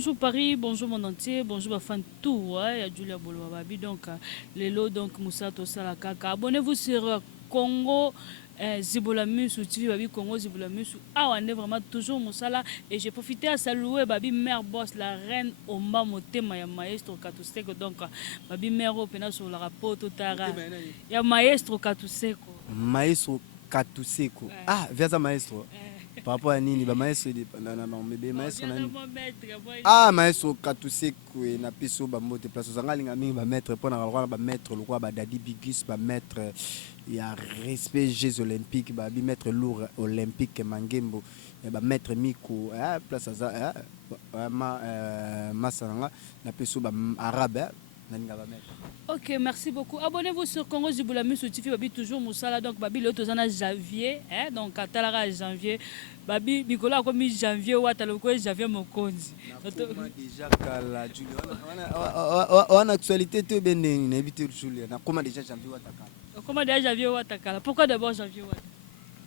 bonjour Paris, bonjour mon entier, bonjour ma fan tout, ouais, y a Julia Bolo Babi, donc les lots, donc Moussa Tossala Kaka. Abonnez-vous sur Congo. Zibolamus ou TV Babi Congo Zibolamus ah on est vraiment toujours Moussala et j'ai profité à saluer Babi mère boss la reine Omba Motema ya maestro Katuseko donc Babi mère opena sur la rapport totara ya maestro Katuseko Maestro Katuseko ah via maestro par rapport à nini ba maestro bébé maestro nani ah maestro Katuseko et na piso ba mote place zanga linga mingi ba maître pour na ba maître le roi ba dadi bigus ba maître ya respect Jeux olympiques ba bi maître lourd olympique mangembo ba maître miko ah place za masanga na piso ba arabe nani ba maître. Ok, merci beaucoup. Abonnez-vous sur Congo Zibulamu sur TV Babi toujours Moussala donc Babi le tozana janvier hein donc Katalara janvier Babi Nicolas comme janvier ou ataloko janvier mokonzi. Déjà kala Julia on actualité te bending na éviter Julia na comment déjà janvier watakala. Comment déjà janvier watakala. Pourquoi d'abord janvier watakala?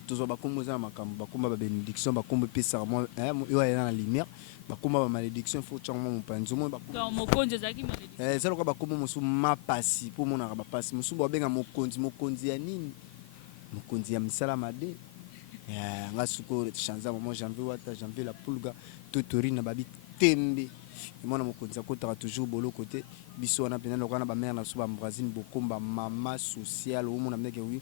Tozo bakombo za makambo bakomba ba bénédiction bakombo pesa moi yo na lumière bakomba ba malédiction faut tchangwa mopanzo mo bakombo mokonzi zaki malédiction ça lokwa bakombo musu mapasi pour mona ka bapasi musu bo benga mokonzi ya nini mokonzi ya misala made nga suko chanza moment janvier wata janvier la pulga totori na babi tembe mona mokonzi akotaka toujours bolo côté biso wana pena lokwa na ba mère na so ba Brazil bokomba mama sociale au mona meke oui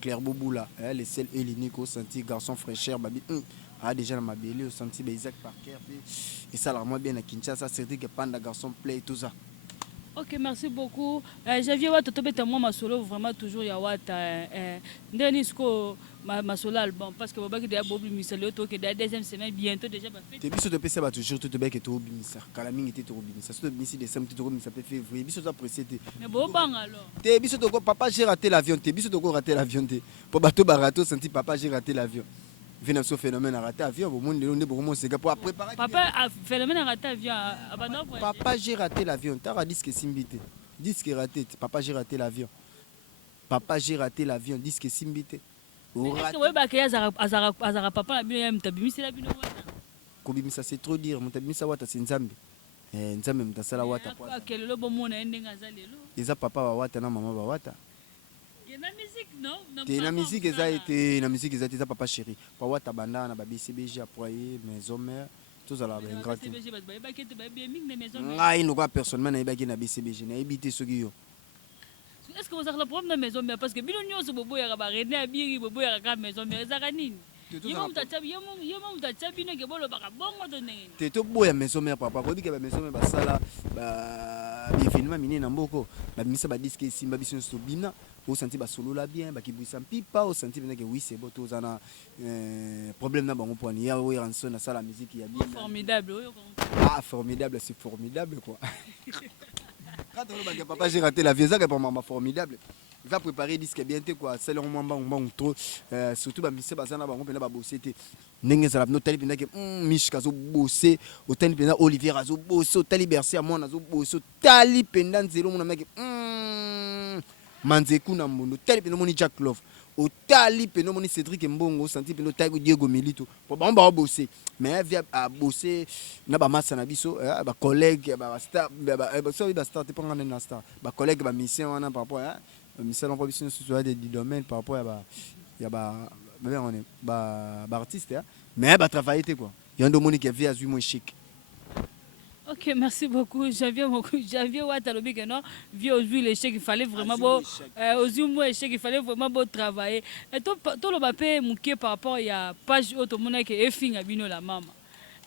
Claire Boboula les seuls éliniques au senti garçon fraîcheur babi a déjà na mabeli au senti ba Isaac Parker et ça la moi bien à Kinshasa c'est que panda garçon play tout ça. Ok, merci beaucoup. J'avais wata tobeta moi ma solo vraiment toujours ya wata ndeni sko ma solo album parce que babaki déjà bobu misalo to que la deuxième semaine bientôt déjà ba fait. Te biso de pesa ba toujours tout bec et to bimisa. Kala mingi te to bimisa. So bimisi décembre te to bimisa février. Biso za précédé. Mais bon bang alors. Te biso to ko papa j'ai raté l'avion. Te biso to ko raté l'avion te. Po bato barato senti papa j'ai raté l'avion. Vient ce phénomène à rater l'avion. Bon monde ne bon c'est pour préparer. Papa a phénomène à rater l'avion. Papa j'ai raté l'avion. T'as disque simbité. Disque raté. Papa j'ai raté l'avion. Papa j'ai raté l'avion. Disque simbité. Est-ce que vous avez azara papa la bino mtabimisi la bino wana? Kobimisa c'est trop dire. Mtabimisa wata c'est nzambe. Nzambe mtasala wata kwa. Akelo bo mona endenga zalelo. Eza papa wa wata na mama wa wata. Na musique non? Na musique eza été na musique eza eza papa chéri. Pa wata banda na ba BCBG appoyer maison mère. Tous à la ben grand. Ngai no kwa personnellement na ibaki na BCBG na ibité soki yo. Est-ce que vous avez le problème de la maison mère parce que bino nyonso bobo ya ba rené abiri bobo ya ka maison mère ezaka nini? Yemo mutachabi no ke bolo baka bongo to nene. Te to boya maison mère papa ko bika ba maison mère basala ba bifinima mini na mboko ba misa ba disque simba biso so bina au senti ba solo la bien ba kibwisa mpipa au senti que oui c'est bon tous ana problème na bango pour ya o ranson na sala musique ya bien. Formidable. Ah formidable c'est formidable quoi. Quand on papa j'ai raté l'avion ça pour maman formidable. Il va préparer disque bien quoi c'est le moment bon trop surtout ba mise bazana bango pena ba bosser te ndenge za no tali pena ke mishka zo bosser au tali pena Olivier azo bosser au tali bercer à moi azo bosser tali pena nzelo mona meke manzeku na mbondo tali pena moni Jack Love au tali pena moni Cédric Mbongo senti pena taiko Diego Milito pour ba bosser mais via à bosser na ba massa na biso ba collègue ba star ba so ba star te panga na star ba collègue ba mission wana par rapport mission en provision sur des domaines par rapport à artiste mais ba travailler quoi il y a un domaine qui vient à moins chic. Ok, merci beaucoup. J'avais Watalobi que non, vu aujourd'hui l'échec, il fallait vraiment beau, aux échec, il fallait vraiment beau travailler. Et tout le papier mouqué par rapport à la page automobile qui est finie à Bino la maman.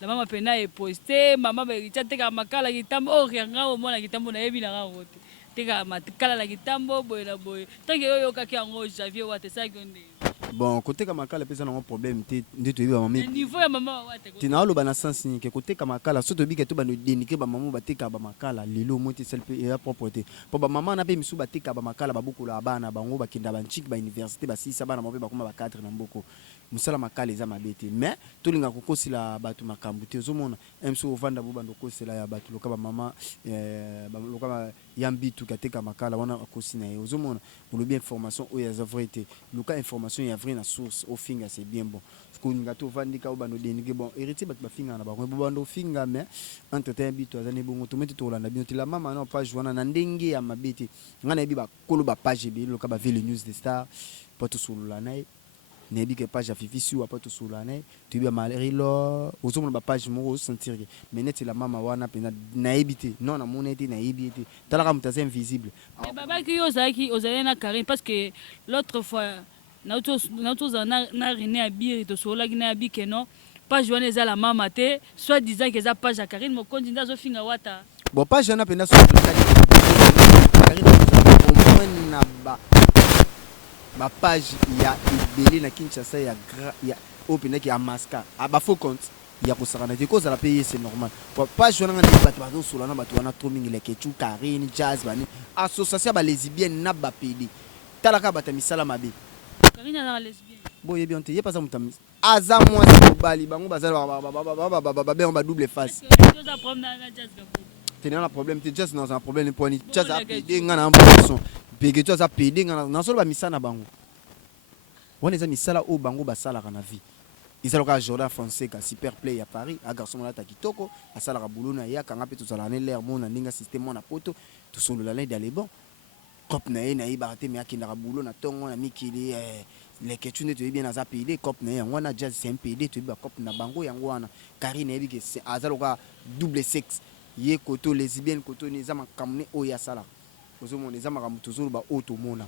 La maman pena est postée, maman ben il t'a makala qui tambo, oh rien au moins qui tambo na ebina raote. Teka makala la qui tambo boy la boy. Tant que yo kaki ango Javier Wate ça gonde. Bon côté kamakala pesa na problème te ndeto yebi ba mami niveau ya maman Wate. Tina lo bana sens ni ke côté kamakala soto bi ke to ba no dénigrer ba maman ba teka ba makala lelo moti selpe et propreté. Po ba maman na pe misu ba teka ba makala ba buku la bana bango ba kinda ba nchik ba université ba sisa bana mo pe ba kuma ba 4 na mboko. musala makala eza mabe te mais tolinga kokosela bato makambo te ozomona mso ovanda bo bando kosela ya bato loka bamama loka yambitu kateka makala wana akosi na ye ozomona olobi information oyo eza vrai te loka information ya vrai na source ofinga c'est bien bon kolinga to ovandika o bando denike bon héritier bato bafinga na bango bo bando ofinga mais entretien bitu aza ne bongo tometi tolanda bino te la mama na page wana na ndenge ya mabe te nga nayebi bakolo bapage ebele loka bavele news de star po tosolola na ye nayebi ke page ya fifi siwa po tosolola na ye toyebi bamalrilo ozomona bapage moko osentir ke mais neti la mama wana mpenza nayebi te non namona ye te nayebi ye te talaka moto aza invisible mais babaki yo ozalaki na Karine parce que l'autre fois nautozala na René Abiri tosololaki na yabi ke non page wana eza la mama te soit disant ke eza page ya Karine Mokonzi nde azofinga wata bon page wana mpenza omoi na bapage ya ebele na Kinshasa ya oyo mpendaki ya maska bafaux compte ya kosakana te kozala mpe ye c'est normal page wana nga ndenge bato bazosola na bato wana tro mingi leketu Karine jazz bani association ya balesbienne na bapede talaka bato ya misala mabe Karine azala lesbienne boyebi on te ye mpe aza moto aza mwasi mobali bango bazala bengo badouble face tenena na problème te jazz na problème mponi jazz apede nga na mposo pege to aza pede nga nasolo bamisala na bango wana eza misala oyo bango basalaka na vie ezalaka Jordan Fonseca super play ya Paris a garçon molata kitoko asalaka boulot na ye akanga mpe tozala na l'air mona ndenge système wana poto tosolola na ye dale bon cop na ye nayebaka te me akendaka boulot na ntongo na mikili leketu nde toyebi naza pede cop na ye yango wana jazz c'est un pede toyebi bacop na bango yango wana Karine nayebi ke aza loka double sexe ye koto lesbienne koto ni eza makambo ne oyo asalaka ozomona eza makambo tozoloba oyo tomona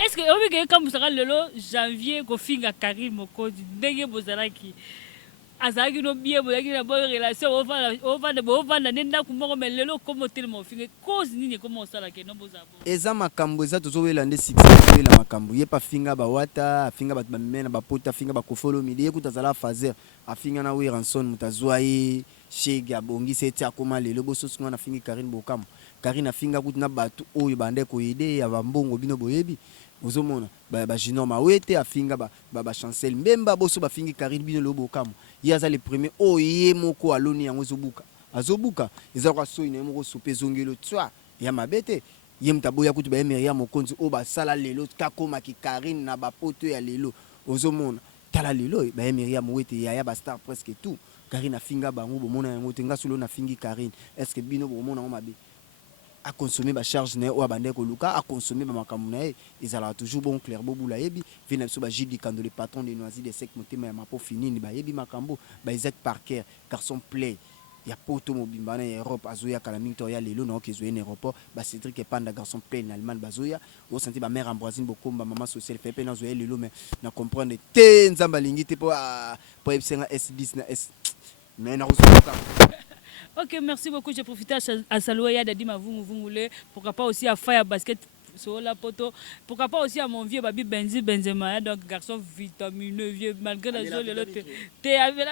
est-ce que obi ke kambusaka lelo janvier kofinga Karine Mokonzi ndenge bozalaki azalaki no bien bozalaki na bonne relation ovanda nde ndako moko mais lelo komo telema ofinga cause nini ekoma osalaka no bozala eza makambo eza tozowela nde succès tozowela makambo ye pa afinga bawata afinga bato bameme na bapota afinga bakofolo mide ye kuta azala fazer afinga na Weranson moto azwa ye shege abongisi eti akoma lelo bososi nga na afingi Karine bokamo Karine afinga kutu na bato oyo bande koyede ya bambongo bino boyebi ozomona bajunior mawete afinga bachancel mbemba boso bafingi Karine bino lelo bokamo ye aza le premier oyo ye moko aloni yango azobuka eza kwa soi na ye moko sope ezongelo tswa ya mabe te ye moto aboya kutu bayemeria Mokonzi oyo basala lelo kakomaki Karine na bapoto ya lelo ozomona tala lelo bayemeria mowete yaya bastar presque tout Karine afinga bango bomona yango te nga solo nafingi Karine est-ce que bino bomona yango mabe a consommer ba charge na o abande ko luka a consommer ba makamuna e ezala toujours bon clair bobula yebi vina biso ba Gilles Kando le patron des noisettes des secs motema ya mapo fini ba yebi makambo ba Isaac Parker garçon play ya poto mobimba na Europe azoya kala mingi to ya lelo na okezo en aéroport ba Cédric Panda garçon play en Allemagne bazoya o senti ba mère Ambroisine Bokomba maman sociale fait pe na zoya lelo mais na comprendre te nzamba lingi te po ebisenga S10 na S mais na rosoka. Ok, merci beaucoup. J'ai profité à saluer Yadadi Mavungule. Pourquoi pas aussi à Fire Basket sur la poto. Pourquoi pas aussi à mon vieux Babi Benzi Benzema. Donc, garçon vitamineux, vieux, malgré la jolie. T'es avec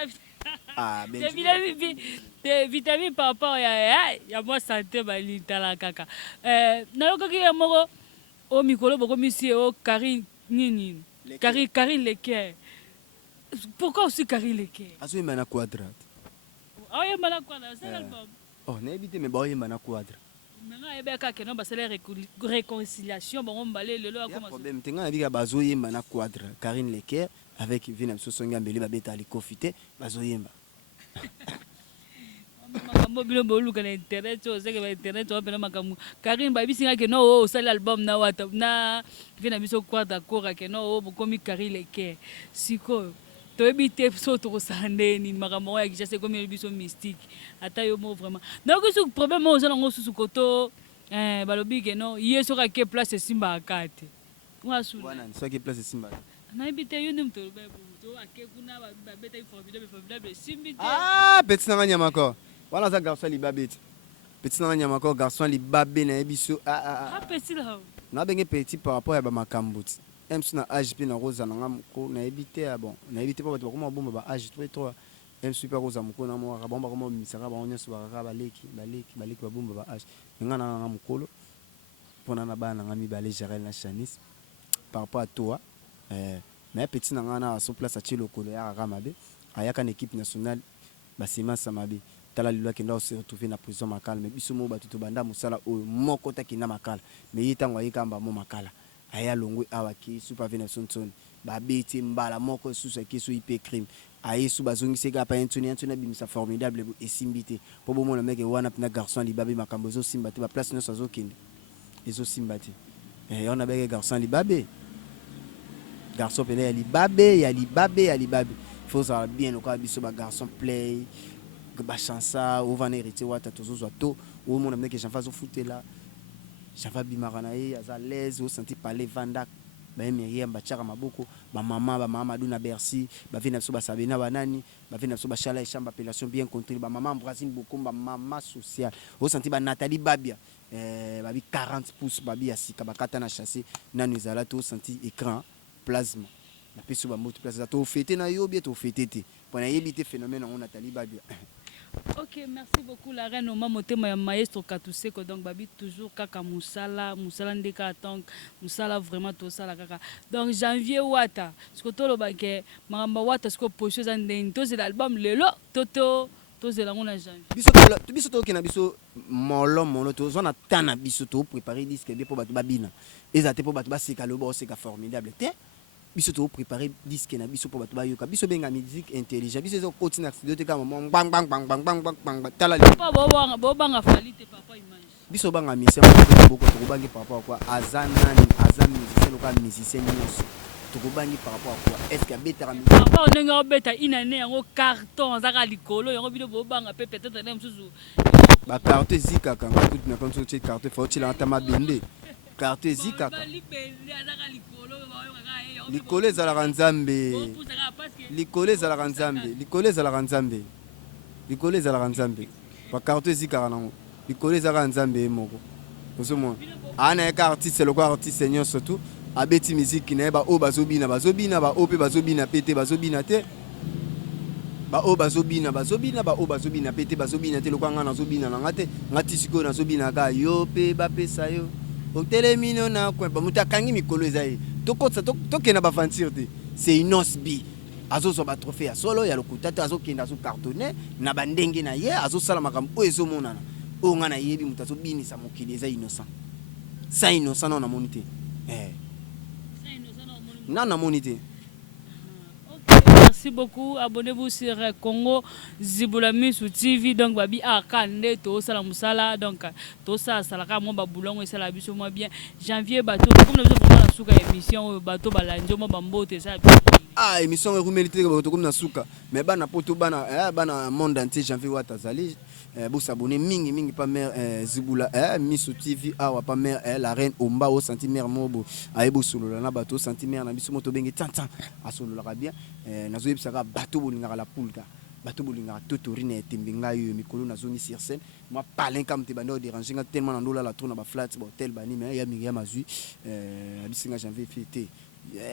la vitamine par rapport à moi santé, la kaka. Nayoka ki amoro au mikolo boko misi au Karine Nini. Karine Leker. Pourquoi aussi Karine Leker? Azo imana quadrate. Ah oui, mais quoi, c'est l'album. Oh, n'habitez mais boy mana quadre. Maintenant, il y a quelqu'un qui a réconciliation, bon on balait le lot. Il y a problème, tenga avec bazo yemba na quadre. Karine Leker avec Vina Sosonga Mbele babeta ali confité, bazo yemba. Makambo bilo bolu kana internet so seke ba internet so pena makambo. Karine ba bisinga ke no o sala album na wata na Vina biso quadre kora ke no o bokomi Karine Leker. Siko toyebi te so tokosala nini makambo ya Kinshasa ekomi biso mystique ata yo mo vraiment donc ce problème ozala ngo susu koto balobi ke no ye soka ke place esimba akate wasu wana soka ke place esimba nayebi te yo ndi moto to ake kuna babeta formidable simbi te petit na nyama ko wana za garçon libabeti petit na nyama ko garçon libabe na yebiso petit là na benge petit par rapport à ba makambo MC na âge pe na rosa na ngam ko na éviter bon na éviter pas bato comment bomba ba âge trop MC pa rosa mko na mo ka bomba comment misaka ba onyeso ba baleki ba bomba ba âge nga na ngam kolo pona na bana ngami ba gérer na chanis par rapport à toi mais petit na ngana à son place à Tchilo Kolo ya Ramabe ayaka une équipe nationale basima samabe tala lilo kenda se retrouver na prison makala mais biso mo batuto banda musala o moko takina makala mais yitango ayikamba mo makala aya longwe awaki supervena sonson ba beti mbala moko susu kiso IP crime aye su bazongisi ka pa entuni bimisa formidable esimbité po bo mona meke wana pina garçon libabe makambo zo simbate ba place no sazo kinde ezo simbate on a beke garçon libabe garçon pele ya libabe ya libabe ya libabe faut ça bien le cas biso ba garçon play ba chansa ou va hériter wata tozo to ou mona meke j'en faisons fouter là j'ava bimara ye aza l'aise au senti parler vanda ba miriam ba chaka maboko ba mama duna Bercy ba vina so ba sabena banani ba vina so ba chala chamba appellation bien contrôlée ba maman Brazil beaucoup ba mama social au senti ba Nathalie Babia ba bi 40 pouces ba bi asika ba kata na chasser nanu ezala to senti écran plasma na peso ba moto place to fêter na yo bien to fêter te pour na yebite phénomène on Nathalie Babia. Ok, merci beaucoup la reine Oma Motema ya maestro Katuseko donc babi toujours kaka musala ndeka tant musala vraiment tout ça la kaka donc janvier wata ce to lo bake mamba wata ce ko poche za ndeni to l'album lelo toto to la ngona janvier biso to kina biso molo to zona tana biso to préparer disque bien pour batu babina ezate pour batu baseka lobo seka formidable te biso to préparer disque na biso pour batu bayoka biso benga musique intelligent biso zo continue studio te kama bang bang bang bang bang bang bang tala papa bo banga falite papa image biso banga mission beaucoup to bangi par rapport à quoi azanani azami musicien local musicien nyonso to bangi par rapport à quoi est-ce que betara papa onenga obeta inane yango carton zaka likolo yango bino bo banga pe peut-être na msusu ba carte zika kanga tout na comme so carte faut tu l'entama bende carte zika likolo ezalaka nzambe likolo ezalaka nzambe likolo ezalaka nzambe likolo ezalaka nzambe bakarte ezikaka nango likolo ezalaka nzambe moko ozomona ana eka artiste lokola artiste nyonso tu abeti miziki na ye baoyo bazobina baoyo mpe bazobina pe te bazobina te baoyo bazobina baoyo bazobina pe te bazobina te lokola nga nazobina na nga te nga ti sikoyo nazobina kaka yo mpe bapesa yo otelemino na kwempa moto akangi mikolo eza ye tokenda baventure te c'est inos bi azozwa batrophée ya solo ya lokuta te azokenda azocartonne na bandenge na ye azosala makambo oyo ezomonana oyo nga nayebi moto azobinisa mokili eza innocent sa innocent nao namoni te nao namoni te. Merci beaucoup. Abonnez-vous sur Congo Zibulami sur TV. Donc, babi akande to sala musala. Donc, to ça salaka mo babulongo sala biso mo bien. Janvier bateau. Comme nous avons la souka émission bateau balanjo mo bambote ça. Ah émission rumélité bateau comme na souka. Mais bana poto bana monde entier janvier watazali. Vous s'abonner mingi pas mère Zibula Miss TV awa pas mère la reine Omba au centimètre mobo aebo solo na bateau centimètre na biso moto bengi tantan asolo la bien nazo yebisaka bateau bolinga la pulga bateau bolinga totorine etimbinga yo mikolo na zone sur scène moi palin comme te bando déranger tellement na ndola la tourne ba flat hotel bani mais ya mingi ya mazui abisinga janvier fête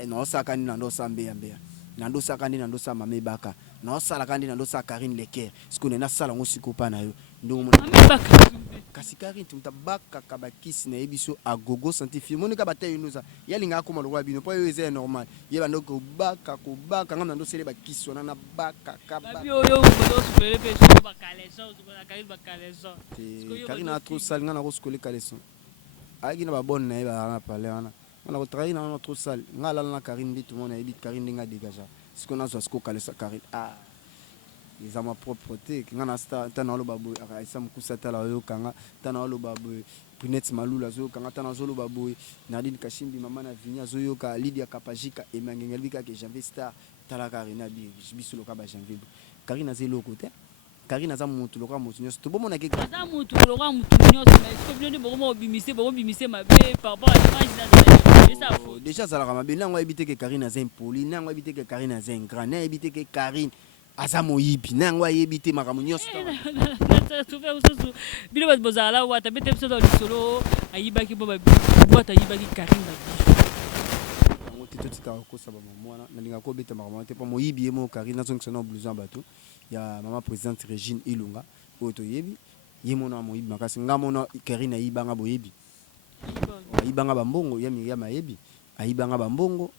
non saka ni na ndo sambe ya mbea nando sakandi nando sa mame baka no sala kandi nando sa Karine Leker sikone na sala ngo sikopa na yo ndo mona baka kasi Karine tumta baka kabakisi na ebiso agogo scientifique monika batayo nuza yalinga akoma lokwa bino po yo eze normal ye bando ko baka ngam nando sele bakisi wana na baka kabaka yo bodo supere pe so bakaleso so Karine bakaleso Karine a trop sale ngana ko skole kaleso agi na ba bonne na ba na parler wana on a travaillé dans notre salle ngala na Karine dit tout le monde a dit Karine nga dégager ce qu'on a zo sko kale sa Karine ils ont ma propreté ngana sta tana lo babu isa mkusa tala yo kanga tana lo babu Punet Malula zo kanga tana zo lo babu Nadine Kashimbi mama na vinya zo yo ka Lydia Kapajika et mangengelbika que Janvier star tala Karine bi biso lo ka ba Janvier Karine azelo côté Karine aza mutu loka mutu nyonso to bomona ke aza mutu loka mutu nyonso mais ko bino bomo bimise mabe par rapport à l'image là ça faut déjà ça la mabe nango ebité que Karine aza impoli nango ebité que Karine aza ingrat nango ebité que Karine aza moyibi nango ebité makambo nyonso to faire ça bino ba bozala wata bete biso do solo ayibaki bo ba wata ayibaki Karine ba nango tito ko saba mwana nalinga ko beta makambo te pa moyibi mo Karine azong sona blouson bato ya mama présidente Régine Ilunga oto yebi yemona moyibi makasi ngamona Karine ayibanga boyebi ayibanga bambongo ya Miriam ayebi ayibanga bambongo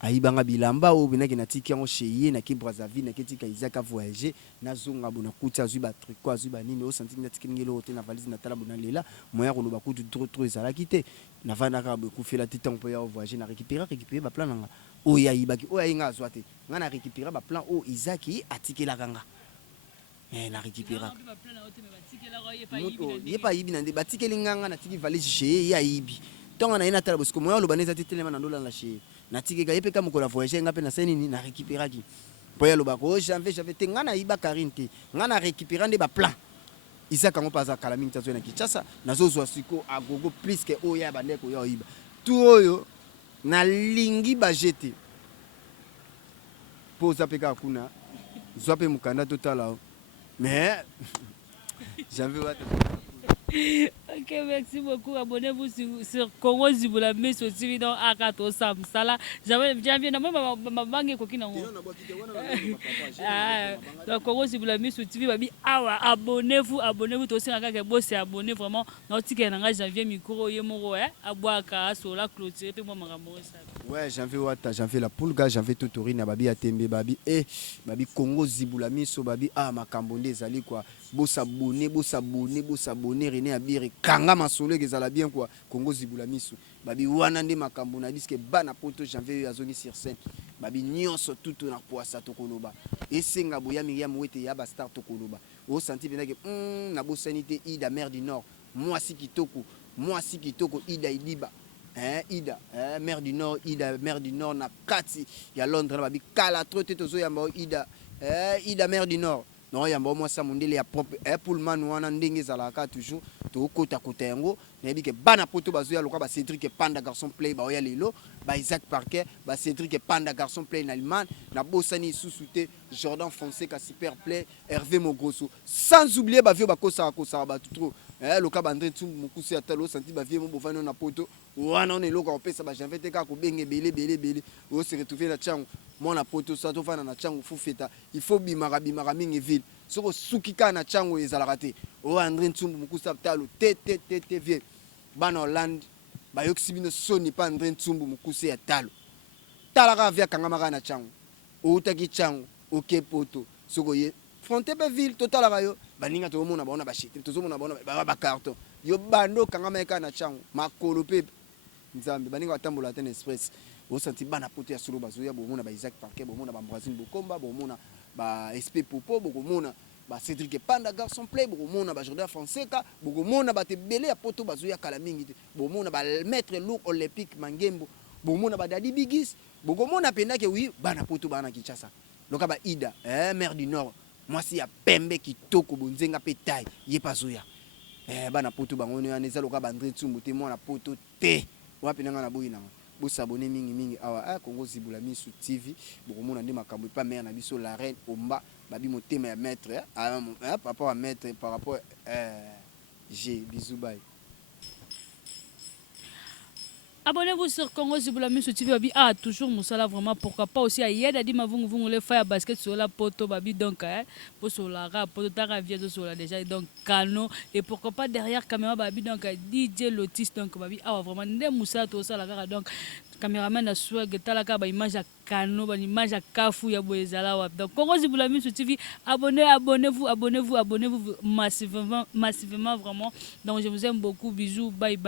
ayibanga bilamba o benaki na tiki yango chez ye na ki Brazzaville na ketika Isaac voyager na zonga bona kuta azwi ba tricot azwi ba nini o senti na tiki ngelo te na valise na tala bona lela moya ko loba kutu trop ezalaki te na vanda ka be kufela titan po ya voyager na récupérer ba plan nga o ya ibaki o ya inga azwa te nga na récupérer ba plan o Isaac atikela kanga na récupérer ye pa yibi na nde batikeli nganga na tiki valise chez ye ya yibi tonga na ina tala bosiko moya loba neza telema na ndola la chez na tiki ka yepe kama ko la voyager nga pe na seni ni na récupérer ki po ya loba ko j'avais te nga na yiba Karine te nga na récupérer nde ba plan Isaac kango paza kala mingi tazo na Kinshasa nazozwa siko agogo plus que oya bandeko ya yiba tout oyo na lingi ba jeter poza peka kuna zwa pe mukanda totala mais j'avais wat. Ok, merci beaucoup. Abonnez-vous sur Congo Zibula Miss aussi dans Akato Samsala. J'avais bien ma banque kokina ngo. Donc Congo Zibula Miss TV babi awa abonnez-vous aussi na kaka boss abonné vraiment na tika na janvier micro yemoro abwaka sur la clôture pe moi makambo ça. Ouais, janvier wata, janvier la pulga, janvier totori na babi atembe babi babi Congo Zibula Miss babi makambo ndezali quoi. Boss abonné René Abire kanga masolo ezala bien quoi Congo Zibula Miso babi wana nde makambo na disque bana poto janvier azongi sur scène babi nyonso tout na poasa tokoloba esenga boya Miriam wete ya ba star tokoloba o senti benake na bosanité Ida mère du Nord moi si kitoko Ida Idiba Ida mère du Nord na kati ya Londres babi kala trote tozo ya Ida mère du Nord non yamba moi ça mondele ya propre Pullman wana ndenge zalaka toujours to kota yango na bike bana poto bazoya loka ba Cédric Panda garçon play ba oya lelo ba Isaac Parquet ba Cédric Panda garçon play na Allemagne na bosani sous-souté Jordan Fonseca super play Hervé Mogrosso sans oublier ba vieux ba kosa ba trop loka ba André Tsumbu mukuse atalo senti ba vieux mo bovano na poto wana on eloka opesa ba janvier te ka ko benge belé o se retrouver na chango mona poto sa to fana na chango fu feta il faut bimara mingi ville soko sukika na chango ezalaka te o André Tsumbu mukusa talo te vie bana Hollande ba yoksibino soni pa André Tsumbu mukuse ya talo talaka via kangama na chango o utaki chango o kepoto soko ye fronte be ville totalaka yo baninga to mona baona ba shite to mona baona ba carton yo bando kangama eka na chango makolo pe nzambe baninga batambola ten express o senti bana poto ya solo bazoya bomona ba Isaac Parquet bomona ba Brazil Bokomba bomona ba SP Popo bomona ba Cédric Panda garçon play bomona ba Jordan Fonseca bomona ba te belé ya poto bazoya kala mingi te bomona ba maître lourd olympique Mangembo bomona ba Dadi Bigis bomona pendake oui bana poto bana Kinshasa loka ba Ida mère du Nord moi si ya pembe kitoko bonzenga pe taille ye pazoya bana poto bango ne aneza loka ba André Tsumbu te mwana poto te wapi nanga na boyi nanga bosa abonné mingi awa Congo Zibula Miso TV bokomona ndi makambo pa mère na biso la reine Omba babi motema ya maître papa wa maître par rapport G bisous bye. Abonnez-vous sur Congo Zibula Miso TV babi toujours musala vraiment pourquoi pas aussi ayeda di mavungu le faire basket sur la poto babi donc pour sur la rap poto tara viezo sur la déjà donc cano et pourquoi pas derrière caméra babi donc DJ Lotis donc babi vraiment ndé musala to ça la donc caméraman na swag talaka ba image à cano ba image à kafu ya boezala wa donc Congo Zibula Miso TV abonnez-vous massivement vraiment donc je vous aime beaucoup bisous bye.